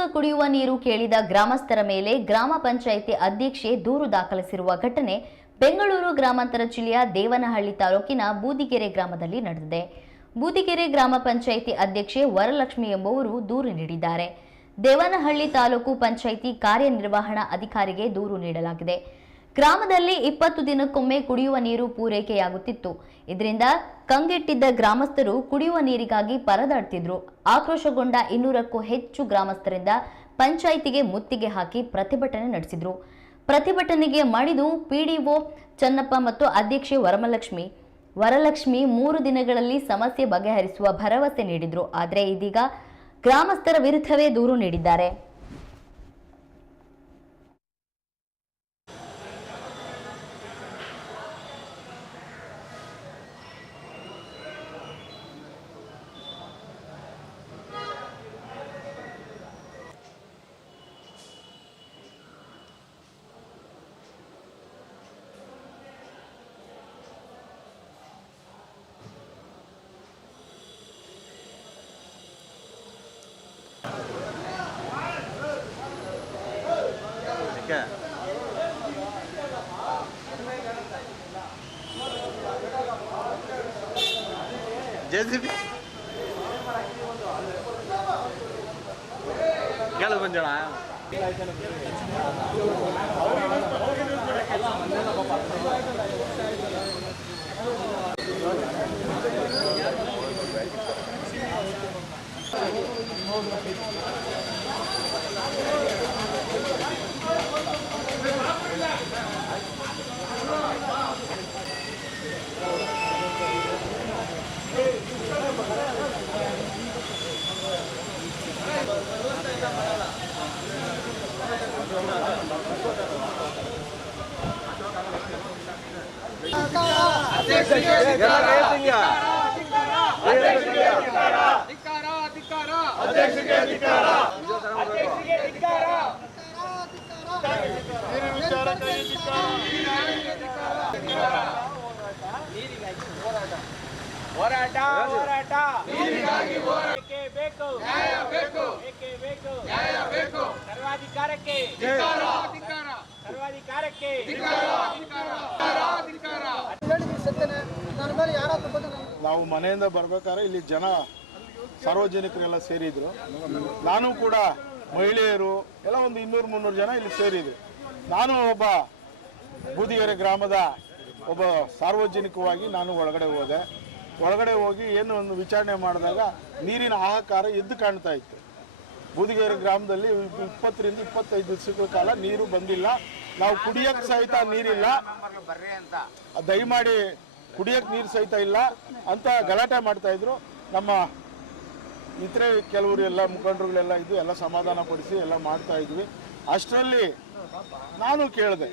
ಶುದ್ಧ ಕುಡಿಯುವ ನೀರು ಕೇಳಿದ ಗ್ರಾಮಸ್ಥರ ಮೇಲೆ ಗ್ರಾಮ ಪಂಚಾಯಿತಿ ಅಧ್ಯಕ್ಷೆ ದೂರು ದಾಖಲಿಸಿರುವ ಘಟನೆ ಬೆಂಗಳೂರು ಗ್ರಾಮಾಂತರ ಜಿಲ್ಲೆಯ ದೇವನಹಳ್ಳಿ ತಾಲೂಕಿನ ಬೂದಿಗೆರೆ ಗ್ರಾಮದಲ್ಲಿ ನಡೆದಿದೆ. ಬೂದಿಗೆರೆ ಗ್ರಾಮ ಪಂಚಾಯಿತಿ ಅಧ್ಯಕ್ಷೆ ವರಲಕ್ಷ್ಮಿ ಎಂಬುವರು ದೂರು ನೀಡಿದ್ದಾರೆ. ದೇವನಹಳ್ಳಿ ತಾಲೂಕು ಪಂಚಾಯಿತಿ ಕಾರ್ಯನಿರ್ವಹಣಾ ಅಧಿಕಾರಿಗೆ ದೂರು ನೀಡಲಾಗಿದೆ. ಗ್ರಾಮದಲ್ಲಿ 20 ದಿನಕ್ಕೊಮ್ಮೆ ಕುಡಿಯುವ ನೀರು ಪೂರೈಕೆಯಾಗುತ್ತಿತ್ತು. ಇದರಿಂದ ಕಂಗೆಟ್ಟಿದ್ದ ಗ್ರಾಮಸ್ಥರು ಕುಡಿಯುವ ನೀರಿಗಾಗಿ ಪರದಾಡ್ತಿದ್ರು. ಆಕ್ರೋಶಗೊಂಡ 200ಕ್ಕೂ ಹೆಚ್ಚು ಗ್ರಾಮಸ್ಥರಿಂದ ಪಂಚಾಯಿತಿಗೆ ಮುತ್ತಿಗೆ ಹಾಕಿ ಪ್ರತಿಭಟನೆ ನಡೆಸಿದ್ರು. ಪ್ರತಿಭಟನೆಗೆ ಮಣಿದು ಪಿಡಿಒ ಚನ್ನಪ್ಪ ಮತ್ತು ಅಧ್ಯಕ್ಷೆ ವರಲಕ್ಷ್ಮಿ 3 ದಿನಗಳಲ್ಲಿ ಸಮಸ್ಯೆ ಬಗೆಹರಿಸುವ ಭರವಸೆ ನೀಡಿದ್ರು. ಆದರೆ ಇದೀಗ ಗ್ರಾಮಸ್ಥರ ವಿರುದ್ಧವೇ ದೂರು ನೀಡಿದ್ದಾರೆ. ಜೆಸಿಬಿ ಕೇಳ ಬಂಜಳ ಹೋರಾಟ ಹೋರಾಟ ನೀರಿಗಾಗಿ ಹೋರಾಟಕ್ಕೆ ಬೇಕು ನ್ಯಾಯ ಬೇಕು ಏಕೆ ಬೇಕು ನ್ಯಾಯ ಬೇಕು ಸರ್ವಾಧಿಕಾರಕ್ಕೆ ಧಿಕ್ಕಾರ ಧಿಕ್ಕಾರ ಸರ್ವಾಧಿಕಾರಕ್ಕೆ ಧಿಕ್ಕಾರ ಧಿಕ್ಕಾರ ಧಿಕ್ಕಾರ ನಾವು ಮನೆಯಿಂದ ಬರ್ಬೇಕಾದ್ರೆ ಇಲ್ಲಿ ಜನ ಸಾರ್ವಜನಿಕರೆಲ್ಲ ಸೇರಿದ್ರು. ನಾನು ಕೂಡ ಮಹಿಳೆಯರು ಎಲ್ಲ ಒಂದು 200-300 ಜನ ಇಲ್ಲಿ ಸೇರಿದ್ರು. ನಾನು ಒಬ್ಬ ಬೂದಿಗೆರೆ ಗ್ರಾಮದ ಒಬ್ಬ ಸಾರ್ವಜನಿಕವಾಗಿ ನಾನು ಒಳಗಡೆ ಹೋಗಿ ಏನು ಒಂದು ವಿಚಾರಣೆ ಮಾಡಿದಾಗ ನೀರಿನ ಹಾಹಾಕಾರ ಎದ್ದು ಕಾಣ್ತಾ ಇತ್ತು. ಬೂದಿಗೆರೆ ಗ್ರಾಮದಲ್ಲಿ 20 ರಿಂದ 25 ದಿವಸಗಳ ಕಾಲ ನೀರು ಬಂದಿಲ್ಲ. ನಾವು ಕುಡಿಯಕ್ಕೆ ಸಹಿತ ನೀರಿಲ್ಲ, ದಯಮಾಡಿ ಕುಡಿಯಕ್ಕೆ ನೀರು ಸಹಿತ ಇಲ್ಲ ಅಂತ ಗಲಾಟೆ ಮಾಡ್ತಾ ಇದ್ರು. ನಮ್ಮ ಇತರೆ ಕೆಲವರು ಎಲ್ಲ ಮುಖಂಡರುಗಳೆಲ್ಲ ಇದ್ದು ಎಲ್ಲ ಸಮಾಧಾನ ಪಡಿಸಿ ಎಲ್ಲ ಮಾಡ್ತಾ ಇದ್ವಿ. ಅಷ್ಟರಲ್ಲಿ ನಾನು ಕೇಳಿದೆ,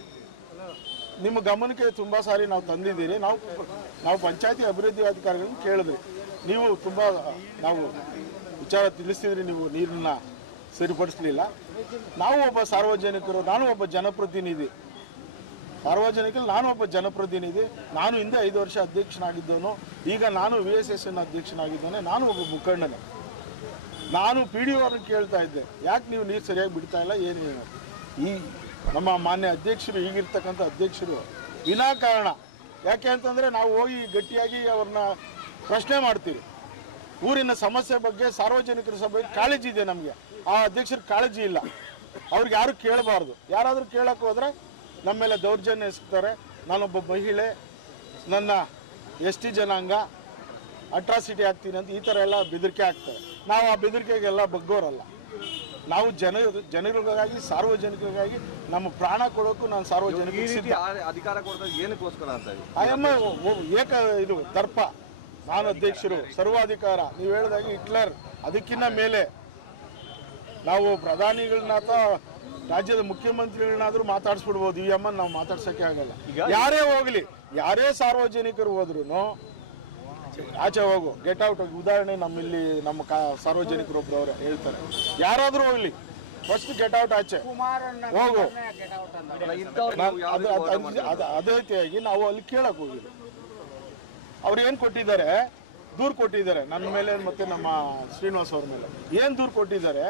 ನಿಮ್ಮ ಗಮನಕ್ಕೆ ತುಂಬ ಸಾರಿ ನಾವು ತಂದಿದ್ದೀರಿ, ನಾವು ಪಂಚಾಯತಿ ಅಭಿವೃದ್ಧಿ ಅಧಿಕಾರಿಗಳನ್ನು ಕೇಳಿದ್ರಿ, ನೀವು ತುಂಬ ನಾವು ವಿಚಾರ ತಿಳಿಸಿದ್ರಿ, ನೀವು ನೀರನ್ನ ಸರಿಪಡಿಸಲಿಲ್ಲ. ನಾವು ಒಬ್ಬ ಸಾರ್ವಜನಿಕರು, ನಾನು ಒಬ್ಬ ಜನಪ್ರತಿನಿಧಿ, ನಾನು ಹಿಂದೆ 5 ವರ್ಷ ಅಧ್ಯಕ್ಷನಾಗಿದ್ದವನು, ಈಗ ನಾನು VSSN ಅಧ್ಯಕ್ಷನಾಗಿದ್ದೇನೆ, ನಾನು ಒಬ್ಬ ಮುಖಂಡನೇ. ನಾನು PDO ಅವ್ರನ್ನ ಕೇಳ್ತಾ ಇದ್ದೆ, ಯಾಕೆ ನೀವು ನೀರು ಸರಿಯಾಗಿ ಬಿಡ್ತಾ ಇಲ್ಲ, ಏನೇನು. ಈ ನಮ್ಮ ಮಾನ್ಯ ಅಧ್ಯಕ್ಷರು, ಈಗಿರ್ತಕ್ಕಂಥ ಅಧ್ಯಕ್ಷರು ವಿನಾಕಾರಣ, ಯಾಕೆ ಅಂತಂದರೆ ನಾವು ಹೋಗಿ ಗಟ್ಟಿಯಾಗಿ ಅವ್ರನ್ನ ಪ್ರಶ್ನೆ ಮಾಡ್ತೀವಿ. ಊರಿನ ಸಮಸ್ಯೆ ಬಗ್ಗೆ ಸಾರ್ವಜನಿಕರ ಸಭೆ ಕಾಳಜಿ ಇದೆ ನಮಗೆ, ಆ ಅಧ್ಯಕ್ಷರ ಕಾಳಜಿ ಇಲ್ಲ. ಅವ್ರಿಗೆ ಯಾರು ಕೇಳಬಾರ್ದು, ಯಾರಾದರೂ ಕೇಳಕ್ಕೆ ಹೋದರೆ ನಮ್ಮ ಮೇಲೆ ದೌರ್ಜನ್ಯ ಎಸಗ್ತಾರೆ. ನಾನೊಬ್ಬ ಮಹಿಳೆ, ನನ್ನ ST ಜನಾಂಗ, ಅಟ್ರಾಸಿಟಿ ಆಗ್ತೀನಿ ಅಂತ ಈ ಥರ ಎಲ್ಲ ಬೆದರಿಕೆ ಆಗ್ತಾರೆ. ನಾವು ಆ ಬೆದರಿಕೆಗೆಲ್ಲ ಬಗ್ಗೋರಲ್ಲ. ನಾವು ಜನರಿಗಾಗಿ ಸಾರ್ವಜನಿಕರಿಗಾಗಿ ನಮ್ಮ ಪ್ರಾಣ ಕೊಡೋಕ್ಕೂ ನಾನು ಸಾರ್ವಜನಿಕ ಅಧಿಕಾರ ಕೊಡ್ತಾರೆ. ಏನಕ್ಕೋಸ್ಕರ ಅಂತ ಇದು ದರ್ಪ. ನಾನು ಅಧ್ಯಕ್ಷರು, ಸರ್ವಾಧಿಕಾರ. ನೀವು ಹೇಳಿದಾಗೆ ಹಿಟ್ಲರ್, ಅದಕ್ಕಿಂತ ಮೇಲೆ ನಾವು ಪ್ರಧಾನಿಗಳನ್ನ ಅಥವಾ ರಾಜ್ಯದ ಮುಖ್ಯಮಂತ್ರಿಗಳನ್ನಾದ್ರೂ ಮಾತಾಡಿಸ್ಬಿಡ್ಬೋದು. ಈ ಅಮ್ಮನ ನಾವು ಮಾತಾಡ್ಸೋಕ್ಕೆ ಆಗಲ್ಲ. ಯಾರೇ ಹೋಗ್ಲಿ, ಯಾರೇ ಸಾರ್ವಜನಿಕರು ಹೋದ್ರು ಆಚೆ ಹೋಗು, ಗೆಟ್ ಔಟ್. ಉದಾಹರಣೆ ನಮ್ಮಲ್ಲಿ ನಮ್ಮ ಸಾರ್ವಜನಿಕರು ಒಬ್ರು ಅವ್ರೆ ಹೇಳ್ತಾರೆ, ಯಾರಾದ್ರೂ ಹೋಗ್ಲಿ ಫಸ್ಟ್ ಗೆಟ್ ಔಟ್, ಆಚೆ ಹೋಗು. ಅದೇ ರೀತಿಯಾಗಿ ನಾವು ಅಲ್ಲಿ ಕೇಳಕ್ ಹೋಗಿದ್ವಿ. ಅವ್ರು ಏನ್ ಕೊಟ್ಟಿದ್ದಾರೆ, ದೂರು ಕೊಟ್ಟಿದ್ದಾರೆ ನನ್ನ ಮೇಲೆ ಮತ್ತೆ ನಮ್ಮ ಶ್ರೀನಿವಾಸ್ ಅವ್ರ ಮೇಲೆ. ಏನ್ ದೂರು ಕೊಟ್ಟಿದ್ದಾರೆ,